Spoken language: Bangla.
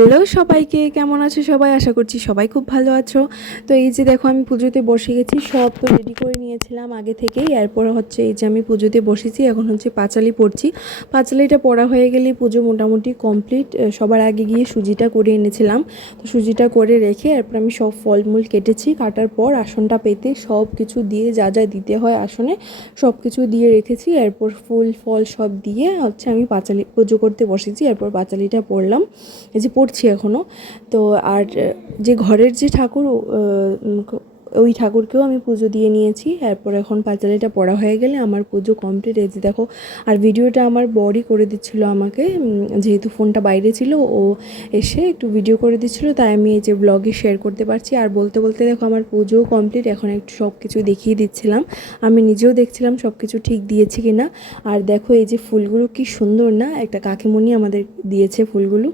হ্যালো সবাইকে, কেমন আছো সবাই? আশা করছি সবাই খুব ভালো আছো। তো এই যে দেখো আমি পুজোতে বসে গেছি, সব তো রেডি করে নিয়েছিলাম আগে থেকেই। এরপর হচ্ছে এই যে আমি পুজোতে বসেছি, এখন হচ্ছে পাঁচালি পড়ছি। পাঁচালিটা পড়া হয়ে গেলেই পুজো মোটামুটি কমপ্লিট। সবার আগে গিয়ে সুজিটা করে এনেছিলাম, তো সুজিটা করে রেখে এরপর আমি সব ফলমূল কেটেছি। কাটার পর আসনটা পেতে সব কিছু দিয়ে যা যা দিতে হয় আসনে সব কিছু দিয়ে রেখেছি। এরপর ফুল ফল সব দিয়ে হচ্ছে আমি পাঁচালি পুজো করতে বসেছি। এরপর পাঁচালিটা পড়লাম, এই যে পড়ছি এখনও। তো আর যে ঘরের যে ঠাকুর, ওই ঠাকুরকেও আমি পুজো দিয়ে নিয়েছি। এরপর এখন পাঁচালিটা পড়া হয়ে গেলে আমার পুজো কমপ্লিট। এই যে দেখো, আর ভিডিওটা আমার বরই করে দিচ্ছিলো আমাকে, যেহেতু ফোনটা বাইরে ছিল, ও এসে একটু ভিডিও করে দিচ্ছিলো, তাই আমি এই যে ব্লগে শেয়ার করতে পারছি। আর বলতে বলতে দেখো আমার পুজোও কমপ্লিট। এখন একটু সব কিছু দেখিয়ে দিচ্ছিলাম, আমি নিজেও দেখছিলাম সব কিছু ঠিক দিয়েছি কি না। আর দেখো এই যে ফুলগুলো কি সুন্দর না, একটা কাকিমণি আমাদের দিয়েছে ফুলগুলো।